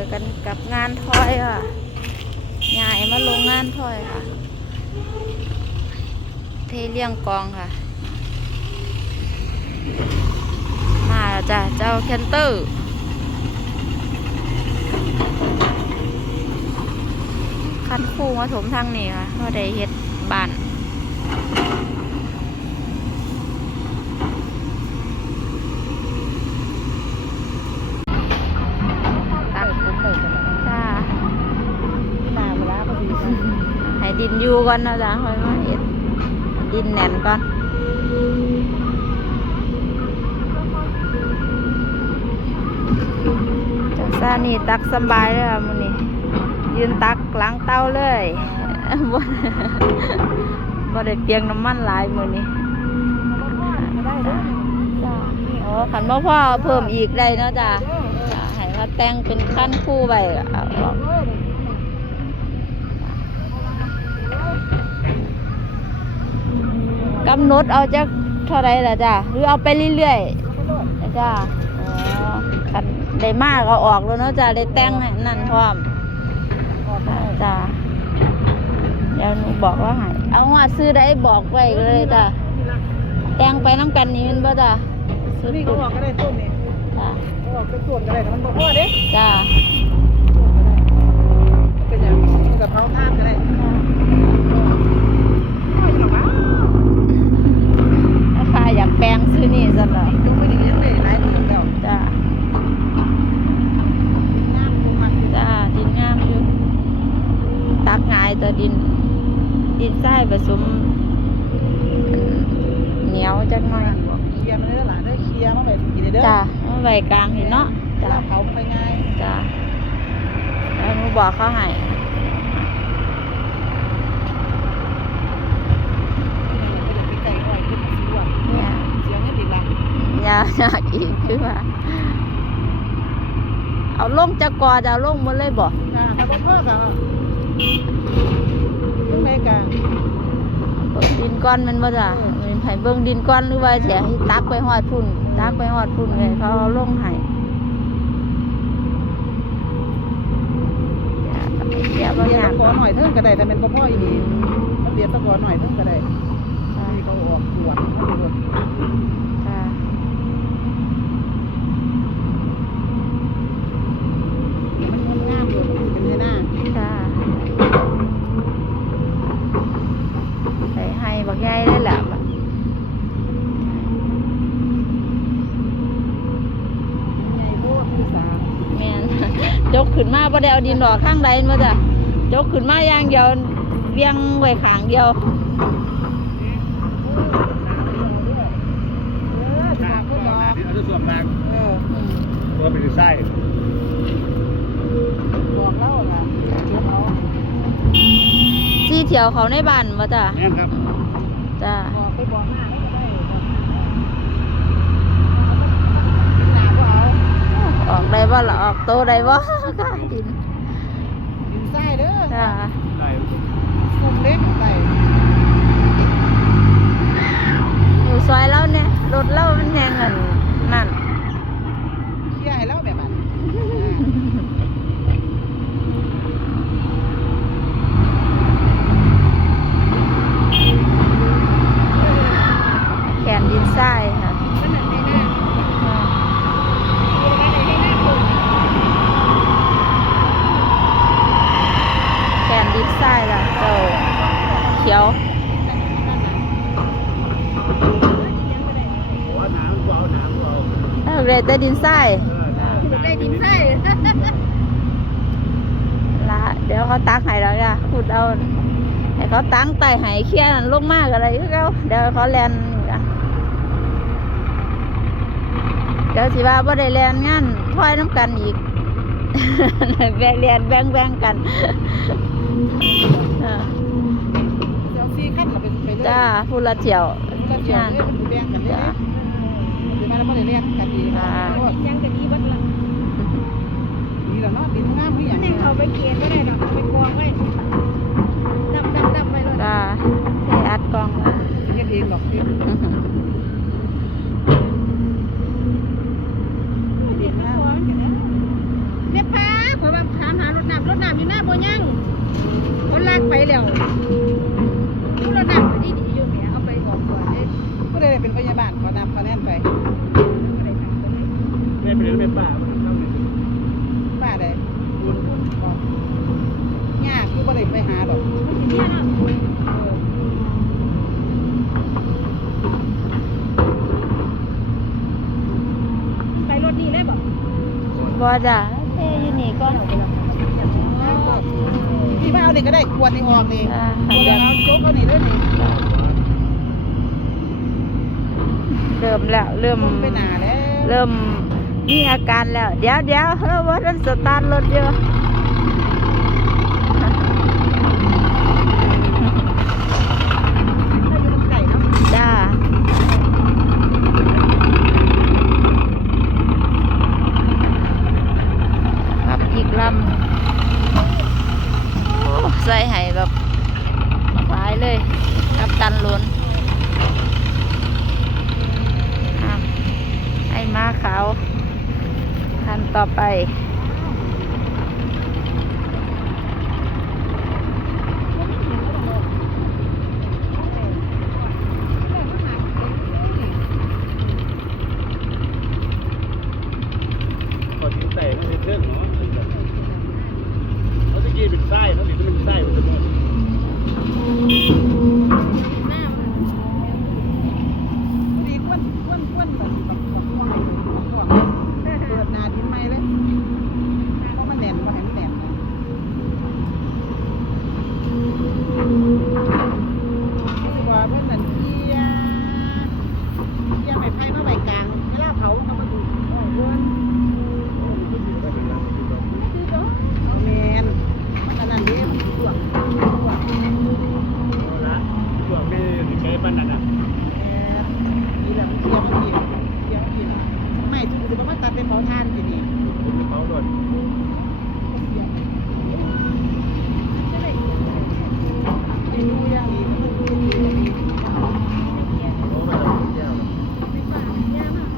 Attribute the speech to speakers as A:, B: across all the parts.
A: อกันกับงานทอยค่ะใหญ่มาลงงานทอยค่ะเทเลียงกองค่ะ มาจ้ะเจ้าแคนเตอร์คันคู่มาถมทางนี้ค่ะเพราะได้เฮ็ดบ้าน
B: ตัดผมเลยจ้ะ
A: จ้า
B: ตาเวลาพอดีจ้ะ
A: ให้ดินอยู่ ก่อนนะจ๊ะค่อยมาเฮ็ดดินแน่นก่อนจ้าซานี่ตักสบายเลยค่ะมื้อนี้ยืนตักหลังเตาเลยบ่บ่ได้เปียงน้ำมันหลายมือนี้
B: ไม่ได้เด้อ
A: จ้าโอ้ขันบ่พ่อเพิ่มอีกได้เนาะจ้าจ้าให้ว่าแต่งเป็นขั้นคู่ไว้เอา กำหนดเอาจากเท่าไรล่ะจ้าหรือเอาไปเรื่อยๆจ้าอ๋อขันได้มากก็ออกแล้วเนาะจ้าได้แต่งนั่นพร้อมจ้าเดี๋ยวหนูบอกว่าให้เอาว่าซื้อได้บอกไว้เลยจ้าแต่งไปน้ำกันนี่แมันบ่จ้าซื้อ
B: นี่ก็
A: ปุ่น
B: ออกก็ได้ต้นนี่
A: จ้า
B: ออกเป็นส่วนก็ได้แต่มันบ่พอเด้
A: จ้า
B: เป็นอย่างกับเผาทานก็ได้พ่ออยู่หรอกวะ
A: ถ้าใครอยากแปลงซื้อนี่ซะหน่อย
B: ดูไม่ดียังได้หลายคนแล้ว
A: จ้า
B: น้ำดูมัน
A: จ้าดินงามอยู่ตักง่ายตัวดิน ดินทรายผสมอันเห นียวจักหน่อย
B: เคลียร์มันได้อหลานได้อเคลียร์มาไปกินเด้อ
A: จ้าเอาไว้กลางเห็นเนาะจ้า
B: เราไปง่าย
A: จ้าแล้วหนูบอกเขาให้
B: ยขึ้นมาสิวัน
A: เนี่ยาอยากอีกคือว่าเอาลงจักกอจะเอาลงหมดเลยบ่
B: นะแต่บ่พ่อก็ยังไงกัน
A: เบิ่งดินก้อนมันบ่จ้ะ เป็นไผเบิ่งดินก้อนหรือว่าสิให้ตักไปฮอดพุ่น ตักไปฮอดพุ่นไว้เขาเอาลงให้เดี๋ยวบ่
B: เดีย
A: ยาก
B: ตะกอหน่อยเทิงก็ได้แต่เป็นบ่พ่ออีนี่มันเดียตะกอหน่อยเทิงก็ได้
A: จ้ะ
B: นี่เขาออกขวดเขาไปรถ
A: จ้ะ
B: มันงดงามอยู่มันสิเป็นให้หน้า
A: จ้ะใส่ให้บักใหญ่เลยล่ะบัด
B: ใหญ่โพดคือสา
A: แม่น จก ขึ้นมาบ่ได้เอาดินออกข้างใดมาจ้ะจกขึ้นมาอย่างเดียวเวียงไว้ขางเดียว
C: ส่วนแรงตัวเป็นไส้
B: บอกเล่าล่ะเดี๋ยวเขา
A: สีเถียวเขาในบ้านบ่จ้ะ
C: แม่ครับ
A: จ้ะ
B: บอกไปบอกหน้าแล้วก็ได้บอกหน้าก็เอา
A: ออกได้บ่ล่ะออกโตได้บ่ค่ะดิน
B: ดินทรายเด้อ
A: จ้ะ
C: ได้
B: ซุ่มเล็กใส่
A: อยู่ซอยเราเนี่ยรถเรามันแหงอันนั่น
B: เคลียร์ให้แล้วแบบนั้น
A: แขนดินทรายค่ะ
B: มันน่ะให้หน้า
A: แขนดินทรายล่ะเจ้าเขียว
C: หัวหนามกูเอาหนามกูเอา
A: ถ้าเลยแต่ดินทราย
C: เออหนาม
B: ได้ดินไส้
A: ละเดี๋ยวเขาตักให้เราจ้ะขุดเอาให้เขาตั้งไต่ให้เคลียร์นั่นลงมากอะไรคือเขาเดี๋ยวเขาแลนนี่จ้ะเดี๋ยวสิว่าบ่ได้แลนงานถ้อยน้ำกันอีกแบ่งเรียนแบ่งแบ่งกันเออ
B: เดี๋ยวซีขั้นเราไปไปเลย
A: จ้าพูดละเที่ยว
B: เราเจียวเลยมันแบ่งกันเลย
A: จ้า
B: เดี๋ยวมาแล้วก็ได้เรียกกันดี
A: อ่า
B: ยังกันดีบัดละดีแล้วเนาะดินงามที่อย่าง
D: นี่เขาไปเขียนไม่ได้หรอกเอาไปกองไว้ดำดำดำไปเลย
A: จ้าเทอัดกล้องไว้
B: เฮ็ดเองหรอกเฮ็ดดินงาม
D: แม่พาเพราะว่า ไปแล้วผู้ระดับดีดีอยู่เนี่ยเอาไปบอกก่อนเด้
B: ก็เลยเป็นพยาบาลขอนำคะแนนไป
D: ไม่ได้ทำก็ไม่
C: แม่ไปเรียนแม่ป้ามันเข้าเลย
B: ป้าได้คุณคุณบอกยากคือบ่ได้ไปหาดอก
D: มันสิเนี่ยเนาะ
B: เออ
D: ไปรถดีเลยบ่
A: บ่จ้ะเท่อยู่นี่ก่อน
B: พี่มาเอานี่ก็ได้ควรนี่ออกนี่
A: อ่า
B: ควรเอาโจ๊กเอานี่เลยนี่
A: เริ่มแล้วเริ่ม
B: มันไปหนาแล้ว
A: เริ่มมีอาการแล้ว เดี๋ยวเดี๋ยวเฮ้ยว่าท่านสตาร์ทรถเยอะ
B: ถ้าอยู่มันไก่เนาะ
A: จ้าครับอีกลำโอ้ ใส่ให้แบบหลายเลย กับตันล้นให้ม้าขาวคันต่อไป
C: พอทิ้งใส่มันเป็นเรื่องเนาะเขาจะกินเป็นไส้เขาติดเป็นไส้มันจะหมด
D: หน้ามัน
B: ดีควนควนควนแบบแบบแบบควงไอ้ควงเปิดหนาทิ้งไม่เลยเพราะมันแน่นว่าให้มันแน่นนะคือว่าเพื่อนนั่นเกียเกียไม้ไผ่มาไว้กลางเวลาเผาก็มาดูเออเพื่อน เอาแมนมันอันนั้นเด้มันตัวตัว
C: เอาละช่วงนี้ใช้ปั้นนั่นน่ะ
B: แอนนี่แหละมันเทียมมันอีกเทียมมันอีกไม่ถึงสิบ่มาตัดเป็นเผาทานสินี่
C: คุณจะเผาหลด
B: เทียม
D: จะได้
B: ไปดูอย่างนี้มันเป็น
C: โอ้มาจากแก้ว
D: ไม่ป่าเนี่ยมาก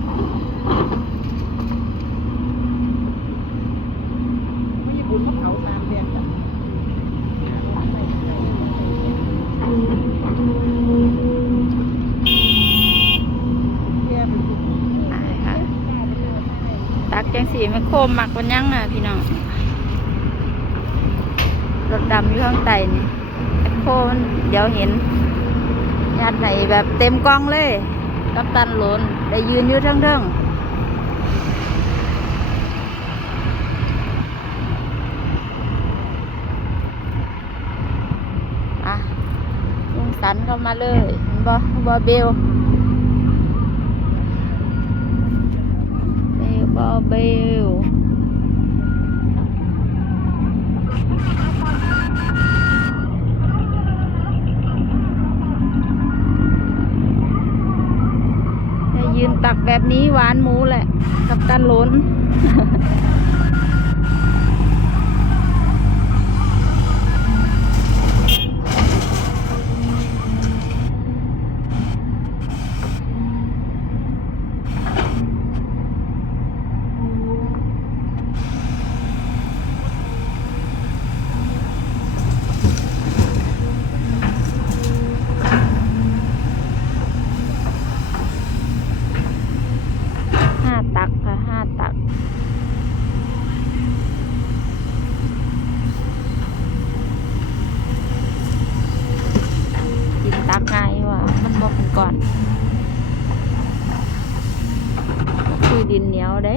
B: ไม่ญี่ปุ่นเขาเผาทานเรียนจ้ะเทียมเป็นสุด
A: อ่าค่ะตักจั งสีไม่โคมมักวันยังอะพี่น้องรถดำอยู่ข้างใต้นี่แอคโคมันเดี๋ยวเห็นยัดไหนแบบเต็มกล้องเลย กับตันหลนได้ยืนอยู่เทิงๆอะลุงสันเข้ามาเลยบ่บอเบล เบลบอ เบลยืนตักแบบนี้หวานหมูแหละ กับตันล้น ตักค่ะห้าตัก กินตักง่ายว่ะมันบอกเป็นก่อนคือดินเหนียวเด้